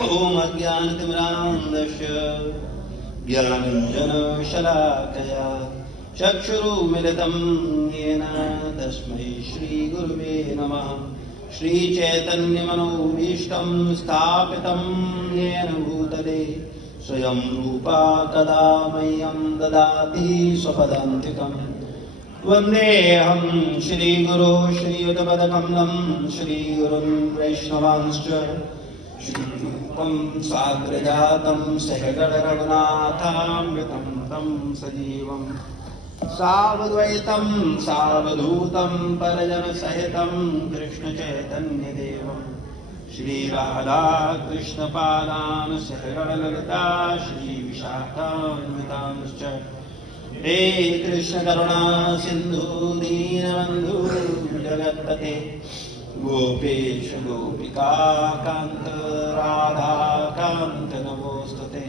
ओम अज्ञानतिमिरान्धस्य ज्ञानाञ्जनशलाकया चक्षुरुन्मिलितं येन तस्मै श्रीगुरुवे नमः। श्रीचैतन्यमनोभीष्टं स्थापितं येन भूतले स्वयं रूपा कदा मह्यं ददाति स्वपदान्तिकम्। वन्देऽहं श्रीगुरो श्रीयुतपदकमलं श्रीगुरुं वैष्णवांश्च श्रीरूपं साग्रजातं सहगणरघुनाथामृतं तं सजीवं सावद्वैतं सावधूतं परिजनसहितं कृष्णचैतन्यदेवं श्रीराधा कृष्णपादान् सहगणललिता श्रीविशाखान्वितांश्च। हे कृष्ण करुणा सिंधु दीनबंधु जगत्पते गोपेश गोपिका कांत राधा कांत नमोस्तुते।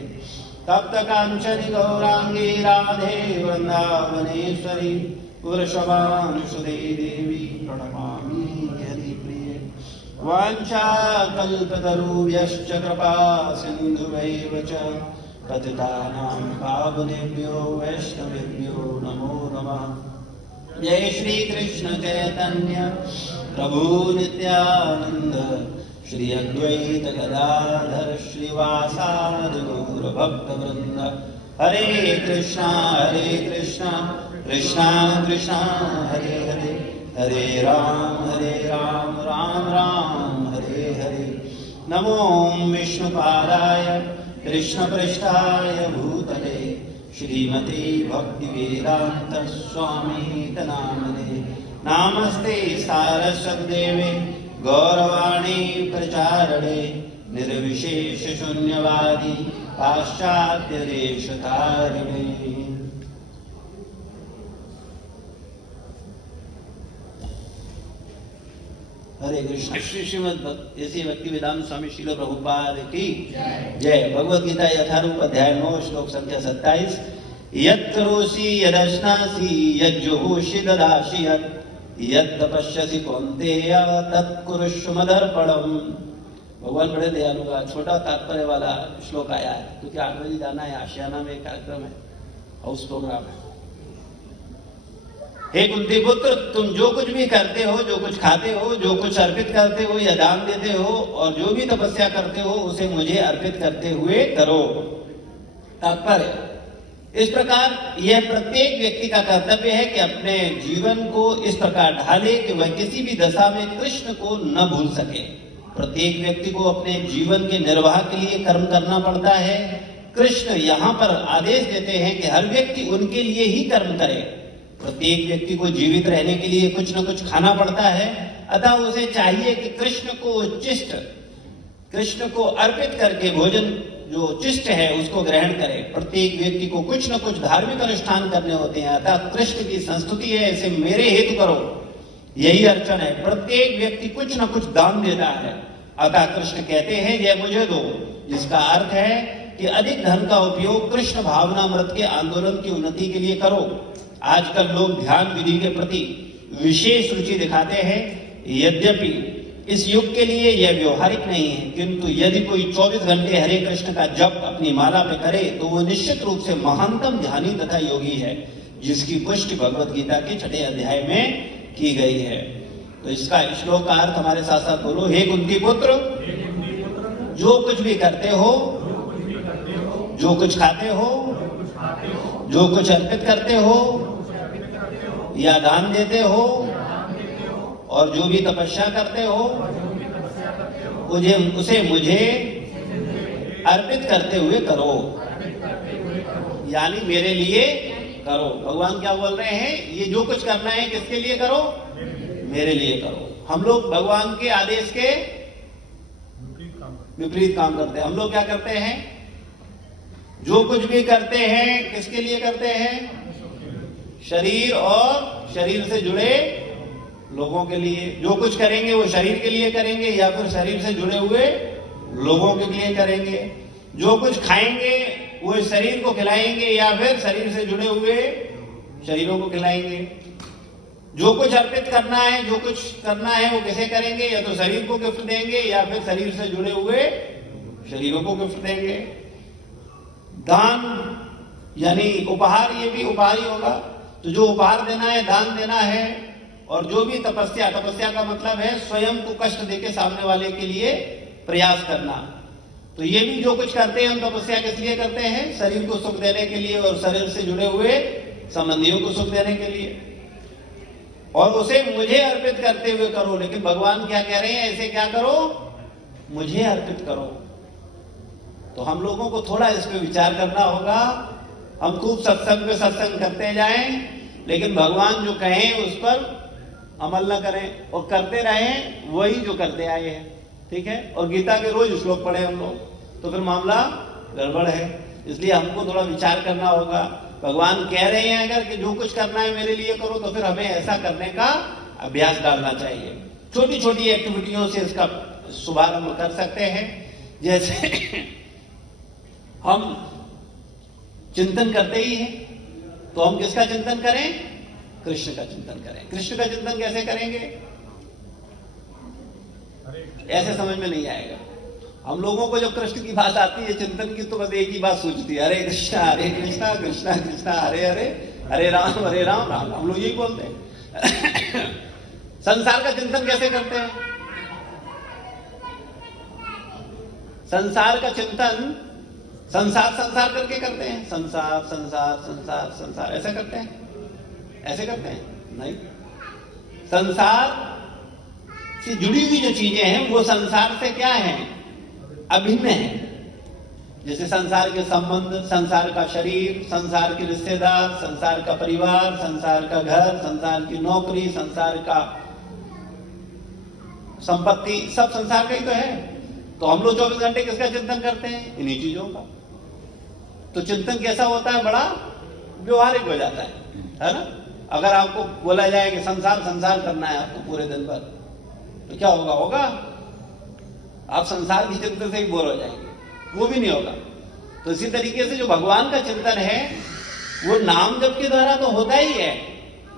तप्त कांचन गौरांगी राधे वृंदावनेश्वरी वृषभानुसुते देवी प्रणमामि हरिप्रिये। वाञ्छा कल्पतरुभ्यश्च कृपा सिन्धुभैव च पतितानां पावनेभ्यो वैष्णवेभ्यो नमो नमः। जय श्री कृष्ण चैतन्य प्रभु नित्यानंद श्री अद्वैत गदाधर श्रीवासादि गौर भक्तवृंद। हरे कृष्णा कृष्णा कृष्णा हरे हरे, हरे राम राम राम हरे हरे। नमो विष्णुपादाय कृष्णपृष्ठाय भूतले श्रीमते भक्तिवेदांत स्वामीति नामिने। नमस्ते सारस्वतदेवे गौरवाणी प्रचारणे निर्विशेष शून्यवादी पाश्चात्य देशतारिणे। हरे कृष्ण। श्री श्रीमद् ऐसी भक्ति वेदांत स्वामी श्रील प्रभुपाद की जय। भगवद गीता यथारूप अध्याय 9 श्लोक संख्या 27। यत् करोषि यदश्नासि यज्जुहोषि ददासि यत् तपस्यसि कौन्तेय तत् कुरुष्व मदर्पणम्। भगवान बड़े दयालु का छोटा तात्पर्य वाला श्लोक आया है, क्योंकि 8 बजे जाना है। आशियाना में एक कार्यक्रम है, हाउस प्रोग्राम है। हे कुंती पुत्र, तुम जो कुछ भी करते हो, जो कुछ खाते हो, जो कुछ अर्पित करते हो या दान देते हो, और जो भी तपस्या करते हो, उसे मुझे अर्पित करते हुए करो। तात्पर्य इस प्रकार यह प्रत्येक व्यक्ति का कर्तव्य है कि अपने जीवन को इस प्रकार ढाले कि वह किसी भी दशा में कृष्ण को न भूल सके। प्रत्येक व्यक्ति को अपने जीवन के निर्वाह के लिए कर्म करना पड़ता है। कृष्ण यहाँ पर आदेश देते हैं कि हर व्यक्ति उनके लिए ही कर्म करे। प्रत्येक व्यक्ति को जीवित रहने के लिए कुछ न कुछ खाना पड़ता है, अतः उसे चाहिए कि कृष्ण को उच्चिष्ट, कृष्ण को अर्पित करके भोजन जो उच्चिष्ट है उसको ग्रहण करे। प्रत्येक व्यक्ति को कुछ न कुछ धार्मिक अनुष्ठान करने होते हैं, अतः कृष्ण की संस्तुति है, इसे मेरे हेतु करो, यही अर्चन है। प्रत्येक व्यक्ति कुछ न कुछ दान देता है, अतः कृष्ण कहते हैं यह मुझे दो, जिसका अर्थ है कि अधिक धन का उपयोग कृष्ण भावनामृत के आंदोलन की उन्नति के लिए करो। आजकल लोग ध्यान विधि के प्रति विशेष रुचि दिखाते हैं। यद्यपि इस युग के लिए यह व्यवहारिक नहीं है, किंतु यदि कोई 24 घंटे हरे कृष्ण का जप अपनी माला पे करे तो वह निश्चित रूप से महानतम ध्यानी तथा योगी है, जिसकी पुष्टि भगवत गीता के 6 अध्याय में की गई है। तो इसका श्लोक का अर्थ हमारे साथ साथ बोलो। हे कुंती पुत्र, जो कुछ भी करते हो, जो कुछ खाते हो, जो कुछ अर्पित करते हो या दान देते हो, और जो भी तपस्या करते हो, उसे मुझे अर्पित करते हुए करो, यानी मेरे लिए करो। भगवान क्या बोल रहे हैं? ये जो कुछ करना है किसके लिए करो? मेरे लिए करो। हम लोग भगवान के आदेश के विपरीत काम करते हैं। हम लोग क्या करते हैं? जो कुछ भी करते हैं किसके लिए करते हैं? शरीर और शरीर से जुड़े लोगों के लिए। जो कुछ करेंगे वो शरीर के लिए करेंगे या फिर शरीर से जुड़े हुए लोगों के लिए करेंगे। जो कुछ खाएंगे वो शरीर को खिलाएंगे या फिर शरीर से जुड़े हुए शरीरों को खिलाएंगे। जो कुछ अर्पित करना है, जो कुछ करना है वो किसे करेंगे? या तो शरीर को गिफ्ट देंगे या फिर शरीर से जुड़े हुए शरीरों को गिफ्ट देंगे। दान यानी उपहार, ये भी उपहार ही होगा। तो जो उपहार देना है, दान देना है, और जो भी तपस्या, तपस्या का मतलब है स्वयं को कष्ट देके सामने वाले के लिए प्रयास करना। तो ये भी जो कुछ करते हैं हम तपस्या किस लिए करते हैं? शरीर को सुख देने के लिए और शरीर से जुड़े हुए संबंधियों को सुख देने के लिए, और उसे मुझे अर्पित करते हुए करो। लेकिन भगवान क्या कह रहे हैं? ऐसे क्या करो? मुझे अर्पित करो। तो हम लोगों को थोड़ा इस पे विचार करना होगा। हम खूब सत्संग पे सत्संग करते जाएं, लेकिन भगवान जो कहें उस पर अमल न करें, और करते रहें वही जो करते आए हैं, ठीक है। और गीता के रोज श्लोक पढ़े हम लोग, तो फिर मामला गड़बड़ है। इसलिए हमको थोड़ा विचार करना होगा। भगवान कह रहे हैं अगर कि जो कुछ करना है मेरे लिए करो, तो फिर हमें ऐसा करने का अभ्यास डालना चाहिए। छोटी छोटी एक्टिविटियों से इसका शुभारंभ कर सकते हैं। जैसे हम चिंतन करते ही हैं, तो हम किसका चिंतन करें? कृष्ण का चिंतन करें। कृष्ण का चिंतन कैसे करेंगे? ऐसे समझ में नहीं आएगा। हम लोगों को जब कृष्ण की बात आती है चिंतन की, तो बस एक ही बात सूझती है, हरे कृष्णा कृष्णा कृष्णा हरे हरे, हरे राम राम राम। हम लोग यही बोलते हैं। संसार का चिंतन कैसे करते हैं? संसार का चिंतन संसार संसार करके करते हैं। संसार संसार संसार संसार ऐसे करते हैं? ऐसे करते हैं? नहीं। संसार से जुड़ी हुई जो चीजें हैं वो संसार से क्या है? अभिन्न है। जैसे संसार के संबंध, संसार का शरीर, संसार के रिश्तेदार, संसार का परिवार, संसार का घर, संसार की नौकरी, संसार का संपत्ति, सब संसार का ही तो है। तो हम लोग 24 घंटे किसका चिंतन करते हैं? इन्हीं चीजों का। तो चिंतन कैसा होता है? बड़ा व्यवहारिक हो जाता है ना। अगर आपको बोला जाए कि संसार संसार करना है आपको पूरे दिन भर, तो क्या होगा? होगा आप संसार की चिंतन से ही बोर हो जाएंगे, वो भी नहीं होगा। तो इसी तरीके से जो भगवान का चिंतन है वो नाम जप के द्वारा तो होता ही है,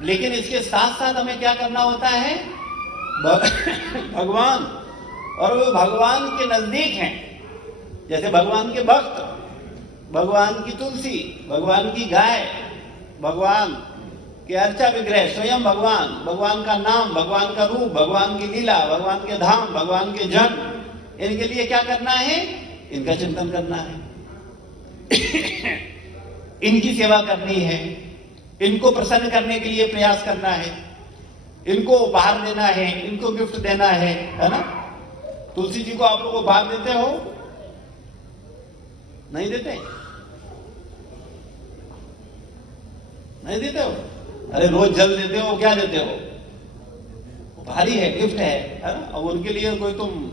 लेकिन इसके साथ साथ हमें क्या करना होता है? भगवान, और वो भगवान के नजदीक हैं। जैसे भगवान के भक्त, भगवान की तुलसी, भगवान की गाय, भगवान के अर्चा विग्रह, स्वयं भगवान, भगवान का नाम, भगवान का रूप, भगवान की लीला, भगवान के धाम, भगवान के जन, इनके लिए क्या करना है? इनका चिंतन करना है। इनकी सेवा करनी है, इनको प्रसन्न करने के लिए प्रयास करना है, इनको उपहार देना है, इनको गिफ्ट देना है ना। तुलसी जी को आप लोग उपहार देते हो? नहीं देते? नहीं देते हो? अरे रोज जल देते हो, क्या देते हो? उपहार ही है, गिफ्ट है ना। अब उनके लिए कोई तुम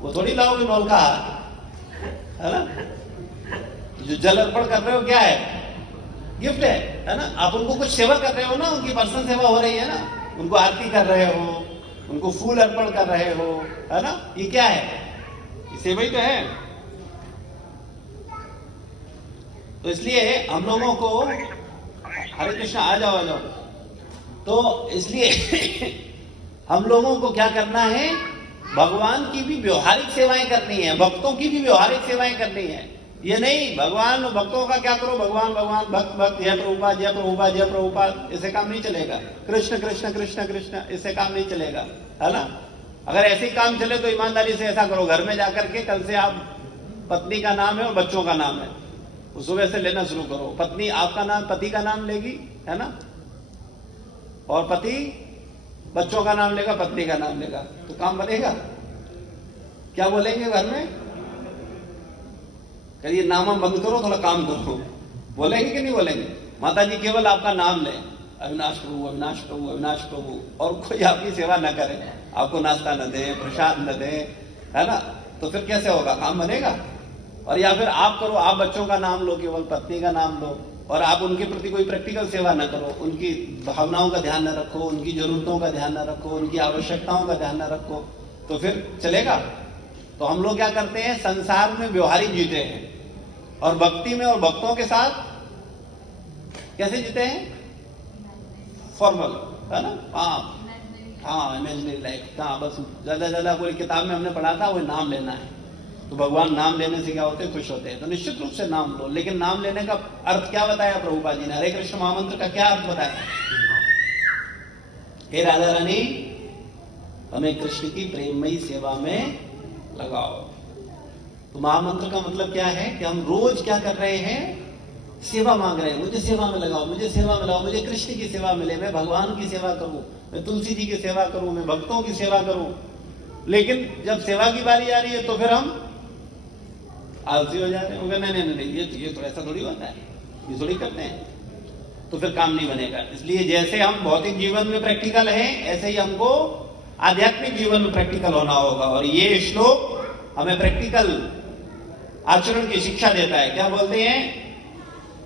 वो थोड़ी लाओगे नौल का, है ना। जो जल अर्पण कर रहे हो क्या है? गिफ्ट है ना। आप उनको कुछ सेवा कर रहे हो ना, उनकी पर्सनल सेवा हो रही है ना। उनको आरती कर रहे हो, उनको फूल अर्पण कर रहे हो, है ना। ये क्या है? ये सेवा ही तो है। तो इसलिए हम लोगों को, हरे कृष्णा, आ जाओ आ जाओ। तो इसलिए हम लोगों को क्या करना है? भगवान की भी व्यवहारिक सेवाएं करनी है, भक्तों की भी व्यवहारिक सेवाएं करनी है। ये नहीं भगवान भक्तों का क्या करो, भगवान भगवान भक्त भक्त, जय प्रभुपाद जय प्रभुपाद जय प्रभुपाद, इससे काम नहीं चलेगा। कृष्ण कृष्ण कृष्ण कृष्ण, इससे काम नहीं चलेगा, है ना। अगर ऐसे ही काम चले तो ईमानदारी से ऐसा करो, घर में जाकर के कल से आप पत्नी का नाम है और बच्चों का नाम है, सुबह से लेना शुरू करो। पत्नी आपका नाम, पति का नाम लेगी, है ना, और पति बच्चों का नाम लेगा, पत्नी का नाम लेगा, तो काम बनेगा। क्या बोलेंगे घर में? कहिए नाम बंद करो, थोड़ा काम करो, बोलेंगे कि नहीं बोलेंगे? माता जी केवल आपका नाम लें, अविनाश प्रभु अविनाश प्रभु अविनाश प्रभु, और कोई आपकी सेवा न करे, आपको नाश्ता न दे, प्रसाद न दे, है ना, तो फिर कैसे होगा? काम बनेगा? और या फिर आप करो, आप बच्चों का नाम लो, केवल पत्नी का नाम लो, और आप उनके प्रति कोई प्रैक्टिकल सेवा न करो, उनकी भावनाओं का ध्यान न रखो, उनकी जरूरतों का ध्यान न रखो, उनकी आवश्यकताओं का ध्यान न रखो, तो फिर चलेगा? तो हम लोग क्या करते हैं? संसार में व्यवहारिक जीते हैं, और भक्ति में और भक्तों के साथ कैसे जीते हैं? फॉर्मल, है ना। हाँ, इमेजिनरी लाइफ। हाँ, बस ज्यादा कोई किताब में हमने पढ़ा था, वो नाम लेना है, तो भगवान नाम लेने से क्या होते हैं? खुश होते हैं। तो निश्चित रूप से नाम लो, लेकिन नाम लेने का अर्थ क्या बताया प्रभुपाद जी ने? हरे कृष्ण महामंत्र का क्या अर्थ बताया? हे राधा रानी, हमें कृष्ण की प्रेममयी सेवा में लगाओ। तो महामंत्र का मतलब क्या है कि हम रोज क्या कर रहे हैं? सेवा मांग रहे हैं। मुझे सेवा में लगाओ, मुझे सेवा में लगाओ, मुझे कृष्ण की सेवा मिले, मैं भगवान की सेवा करूं, मैं तुलसी जी की सेवा करूं, मैं भक्तों की सेवा करूं। लेकिन जब सेवा की बारी आ रही है तो फिर हम आलसी हो जाते हैं। नहीं, ये तो ऐसा थोड़ी होता है, ये थोड़ी करते हैं, तो फिर काम नहीं बनेगा। इसलिए जैसे हम भौतिक जीवन में प्रैक्टिकल हैं, ऐसे ही हमको आध्यात्मिक जीवन में प्रैक्टिकल होना होगा। और ये श्लोक हमें प्रैक्टिकल आचरण की शिक्षा देता है। क्या बोलते हैं?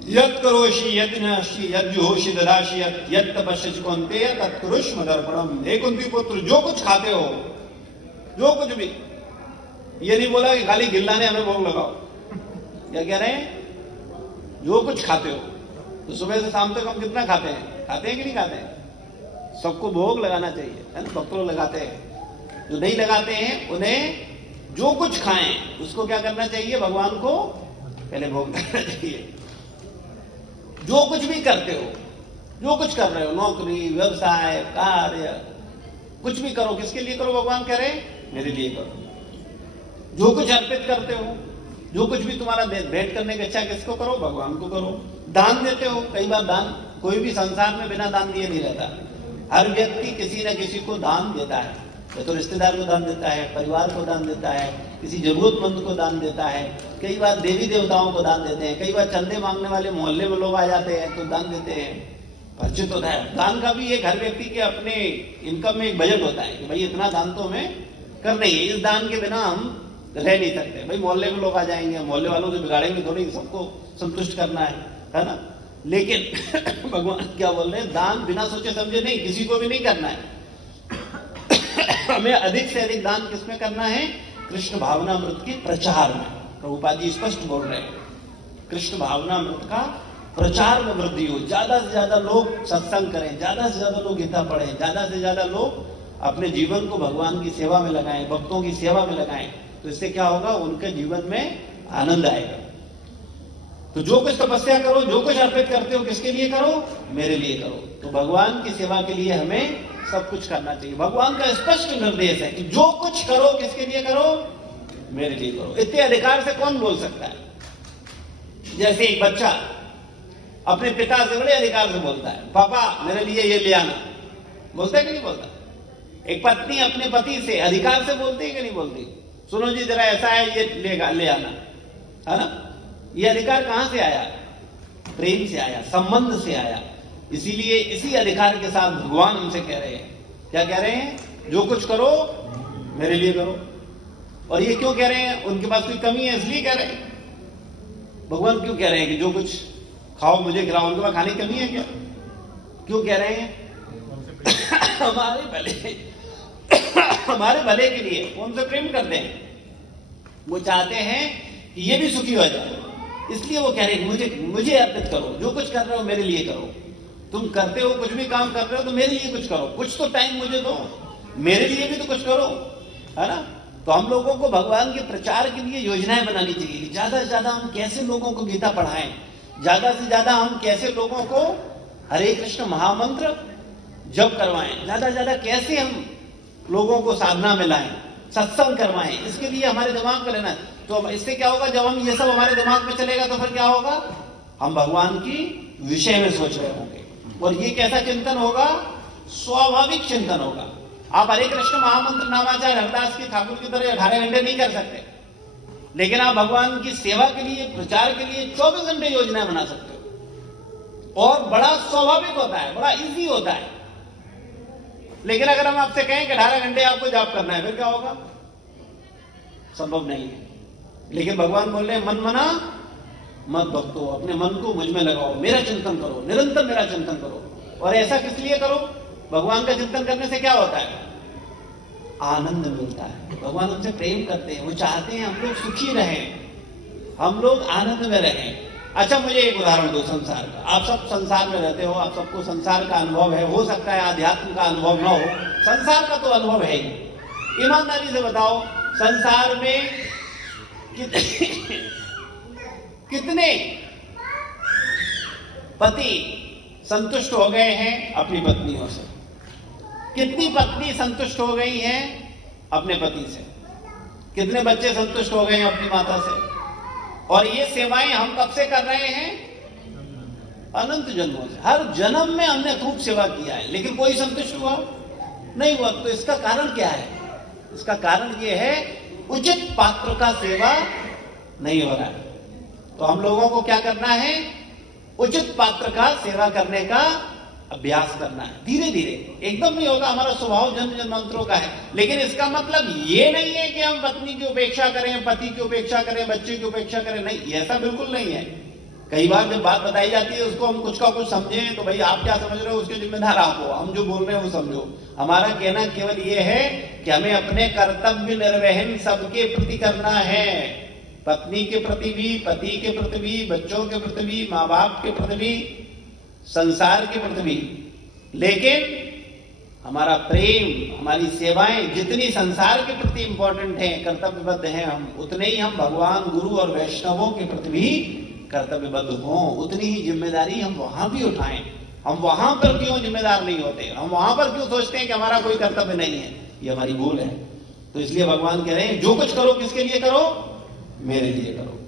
यत् करोषि यत् नश्यि यत् जुहोषि ददासि यत् तपस्यसि कौन्तेय तत्कुरुष्व मदर्पणम्। हे कुंती पुत्र, जो कुछ खाते हो, जो कुछ भी, ये नहीं बोला कि खाली गिल्लाने हमें भोग लगाओ। क्या कह रहे हैं? जो कुछ खाते हो। तो सुबह से शाम तक हम कितना खाते हैं? खाते हैं कि नहीं खाते हैं? सबको भोग लगाना चाहिए, है ना? भक्त लोग लगाते हैं। जो नहीं लगाते हैं उन्हें जो कुछ खाएं उसको क्या करना चाहिए? भगवान को पहले भोग लगाना चाहिए। जो कुछ भी करते हो, जो कुछ कर रहे हो, नौकरी, व्यवसाय, कार्य, कुछ भी करो, किसके लिए करो? भगवान कह रहे हैं मेरे लिए करो। जो कुछ अर्पित करते हो, जो कुछ भी तुम्हारा भेंट करने की इच्छा, किसको करो? भगवान को करो। दान देते हो, कई बार दान, कोई भी संसार में बिना दान दिए नहीं रहता। हर व्यक्ति किसी न किसी को दान देता है। या तो रिश्तेदार को दान देता है, परिवार को दान देता है, किसी जरूरतमंद को दान देता है, कई बार देवी देवताओं को दान देते हैं, कई बार चंदे मांगने वाले मोहल्ले में लोग आ जाते हैं तो दान देते हैं। परिचित होता है। दान का भी एक हर व्यक्ति के अपने इनकम में एक बजट होता है कि भाई इतना दान तो हमें करना ही है, इस दान के बिना हम रह नहीं सकते। भाई मोहल्ले में लोग आ जाएंगे, मोहल्ले वालों से बिगाड़ेंगे थोड़ी, सबको संतुष्ट करना है ना? लेकिन भगवान क्या बोल रहे हैं? दान बिना सोचे समझे नहीं, किसी को भी नहीं करना है। हमें अधिक से अधिक दान किसमें करना है? कृष्ण भावनामृत के प्रचार में। प्रभुपाद जी स्पष्ट बोल रहे हैं, कृष्ण भावनामृत का प्रचार में वृद्धि हो, ज्यादा से ज्यादा लोग सत्संग करें, ज्यादा से ज्यादा लोग गीता पढ़ें, ज्यादा से ज्यादा लोग अपने जीवन को भगवान की सेवा में लगाएं, भक्तों की सेवा में लगाएं। तो इससे क्या होगा? उनके जीवन में आनंद आएगा। तो जो कुछ तपस्या करो, जो कुछ अर्पित करते हो, किसके लिए करो? मेरे लिए करो। तो भगवान की सेवा के लिए हमें सब कुछ करना चाहिए। भगवान का स्पष्ट निर्देश है कि जो कुछ करो, किसके लिए करो? मेरे लिए करो। इतने अधिकार से कौन बोल सकता है? जैसे एक बच्चा अपने पिता से बड़े अधिकार से बोलता है, पापा मेरे लिए ये ले आना। बोलता है कि नहीं बोलता? एक पत्नी अपने पति से अधिकार से बोलती है कि नहीं बोलती? सुनो जी जरा ऐसा है, ये ले आना, है ना? ये अधिकार कहां से आया? प्रेम से आया, संबंध से आया। इसीलिए इसी अधिकार के साथ भगवान हमसे कह रहे हैं, क्या कह रहे हैं? जो कुछ करो मेरे लिए करो। और ये क्यों कह रहे हैं? उनके पास कोई कमी है इसलिए कह रहे हैं। भगवान क्यों कह रहे हैं कि जो कुछ खाओ मुझे खिलाओ? उनके पास खाने की कमी है क्या? क्यों कह रहे हैं? हमारे भले के लिए उनसे प्रेम करते हैं। वो चाहते हैं कि ये भी सुखी हो जाए, इसलिए वो कह रहे हैं मुझे अर्पित करो। जो कुछ कर रहे हो मेरे लिए करो। तुम करते हो, कुछ भी काम कर रहे हो तो मेरे लिए कुछ करो, कुछ तो टाइम मुझे दो, मेरे लिए भी तो कुछ करो, है ना? तो हम लोगों को भगवान के प्रचार के लिए योजनाएं बनानी चाहिए। ज्यादा से ज्यादा हम कैसे लोगों को गीता पढ़ाएं, ज्यादा से ज्यादा हम कैसे लोगों को हरे कृष्ण महामंत्र जप करवाएं, ज्यादा से ज्यादा कैसे हम लोगों को साधना में लाएं, सत्संग करवाएं। इसके लिए हमारे दिमाग में लेना है। तो इससे क्या होगा? जब हम ये सब हमारे दिमाग में चलेगा तो फिर क्या होगा? हम भगवान की विषय में सोच रहे होंगे। और ये कैसा चिंतन होगा? स्वाभाविक चिंतन होगा। आप हरे कृष्ण महामंत्र नामाचार हरदास की ठाकुर की तरह 18 घंटे नहीं कर सकते, लेकिन आप भगवान की सेवा के लिए, प्रचार के लिए 24 घंटे योजना बना सकते हो। और बड़ा स्वाभाविक होता है, बड़ा इजी होता है। लेकिन अगर हम आपसे कहें कि 18 घंटे आपको जाप करना है, फिर क्या होगा? संभव नहीं है। लेकिन भगवान बोल रहे हैं मन मना मत भक्तो, अपने मन को मुझ में लगाओ, मेरा चिंतन करो, निरंतर मेरा चिंतन करो। और ऐसा किस लिए करो? भगवान का चिंतन करने से क्या होता है? आनंद मिलता है। भगवान हमसे प्रेम करते हैं, वो चाहते हैं हम लोग सुखी रहें, हम लोग आनंद में रहें। अच्छा मुझे एक उदाहरण दो संसार का। आप सब संसार में रहते हो, आप सबको संसार का अनुभव है। हो सकता है आध्यात्म का अनुभव न हो, संसार का तो अनुभव है ही। ईमानदारी से बताओ, संसार में कितने पति संतुष्ट हो गए हैं अपनी पत्नियों से, कितनी पत्नी संतुष्ट हो गई हैं अपने पति से, कितने बच्चे संतुष्ट हो गए हैं अपनी माता से। और ये सेवाएं हम कब से कर रहे हैं? अनंत जन्मों से। हर जन्म में हमने खूब सेवा किया है, लेकिन कोई संतुष्ट हुआ नहीं हुआ। तो इसका कारण क्या है? इसका कारण ये है उचित पात्र का सेवा नहीं हो रहा है। तो हम लोगों को क्या करना है? उचित पात्र का सेवा करने का अभ्यास करना है, धीरे धीरे। एकदम नहीं होगा, हमारा स्वभाव जन्म जन्मांतरों का है। लेकिन इसका मतलब ये नहीं है कि हम पत्नी की उपेक्षा करें, पति की उपेक्षा करें, बच्चे की उपेक्षा करें, नहीं, ऐसा बिल्कुल नहीं है। कई बार जब बात बताई जाती है उसको हम कुछ का कुछ समझें तो भाई आप क्या समझ रहे हो उसके जिम्मेदार आप हो, हम जो बोल रहे हैं वो समझो। हमारा कहना केवल ये है कि हमें अपने कर्तव्य निर्वहन सबके प्रति करना है, पत्नी के प्रति भी, पति के प्रति भी, बच्चों के प्रति भी, माँ बाप के प्रति भी, संसार के प्रति भी। लेकिन हमारा प्रेम, हमारी सेवाएं जितनी संसार के प्रति इंपॉर्टेंट हैं, कर्तव्यबद्ध हैं हम, उतने ही हम भगवान, गुरु और वैष्णवों के प्रति भी कर्तव्यबद्ध हों, उतनी ही जिम्मेदारी हम वहां भी उठाएं। हम वहां पर क्यों जिम्मेदार नहीं होते? हम वहां पर क्यों सोचते हैं कि हमारा कोई कर्तव्य नहीं है? ये हमारी भूल है। तो इसलिए भगवान कह रहे हैं जो कुछ करो किसके लिए करो? मेरे लिए करो।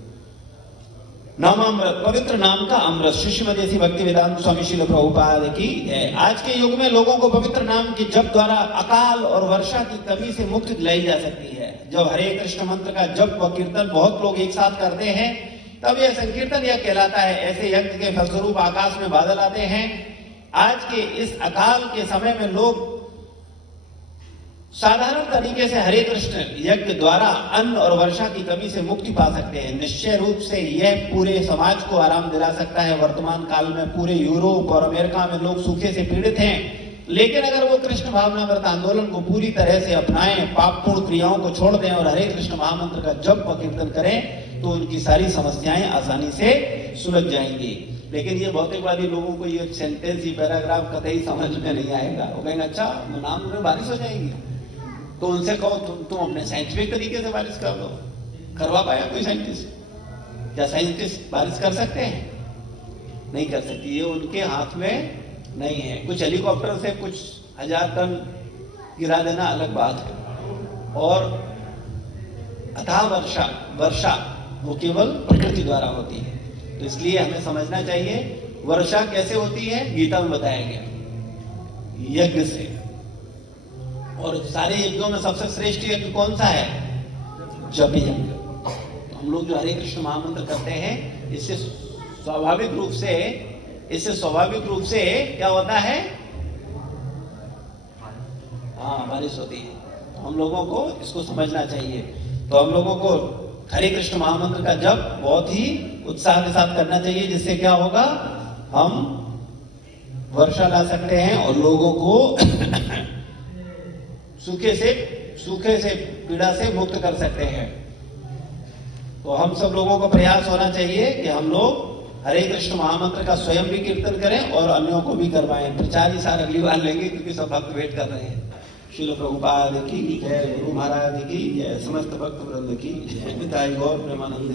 नामामृत, पवित्र नाम का अमृत। श्रीमती भक्ति वेदांत स्वामी श्रील प्रभुपाद की है। आज के युग में लोगों को पवित्र नाम के जप द्वारा अकाल और वर्षा की कमी से मुक्ति दिलाई जा सकती है। जब हरे कृष्ण मंत्र का जप व कीर्तन बहुत लोग एक साथ करते हैं तब यह संकीर्तन यज्ञ कहलाता है। ऐसे यज्ञ के फलस्वरूप आकाश में बादल आते हैं। आज के इस अकाल के समय में लोग साधारण तरीके से हरे कृष्ण यज्ञ द्वारा अन्न और वर्षा की कमी से मुक्ति पा सकते हैं। निश्चय रूप से यह पूरे समाज को आराम दिला सकता है। वर्तमान काल में पूरे यूरोप और अमेरिका में लोग सूखे से पीड़ित हैं, लेकिन अगर वो कृष्ण भावनामृत आंदोलन को पूरी तरह से अपनाएं, पापपूर्ण क्रियाओं को छोड़ दें और हरे कृष्ण महामंत्र का जप व कीर्तन करें तो उनकी सारी समस्याएं आसानी से सुलझ जाएंगी। लेकिन ये भौतिकवादी लोगों को ये सेंटेंस, ये पैराग्राफ कतई समझ में नहीं आएगा। वो कहेंगे अच्छा नाम में बारिश हो जाएगी, तो उनसे कहो तुम अपने साइंटिफिक तरीके से बारिश कर दो। करवा पाया कोई साइंटिस्ट? क्या साइंटिस्ट बारिश कर सकते हैं? नहीं कर सकती। ये उनके हाथ में नहीं है। कुछ हेलीकॉप्टर से कुछ 1000 टन गिरा देना अलग बात है। और अथाह वर्षा वो केवल प्रकृति द्वारा होती है। तो इसलिए हमें समझना चाहिए वर्षा कैसे होती है, गीता में बताया गया, यज्ञ से। और सारे यज्ञों में सबसे श्रेष्ठ यज्ञ कौन सा है? जप यज्ञ। तो हम लोग जो हरे कृष्ण महामंत्र करते हैं, इससे स्वाभाविक रूप से क्या होता है? हाँ, बारिश होती है। तो हम लोगों को इसको समझना चाहिए। तो हम लोगों को हरे कृष्ण महामंत्र का जप बहुत ही उत्साह के साथ करना चाहिए, जिससे क्या होगा? हम वर्षा ला सकते हैं और लोगों को सूखे से पीड़ा से मुक्त कर सकते हैं। तो हम सब लोगों को प्रयास होना चाहिए कि हम लोग हरे कृष्ण महामंत्र का स्वयं भी कीर्तन करें और अन्यों को भी करवाएं। प्रचार ही सारा अगली बार लेंगे क्योंकि सब भक्त वेट कर रहे हैं। श्रील प्रभुपाद की जय, गुरु महाराज की जय, समस्त भक्त वृंद की जय, पिताई गौर प्रेमानंद।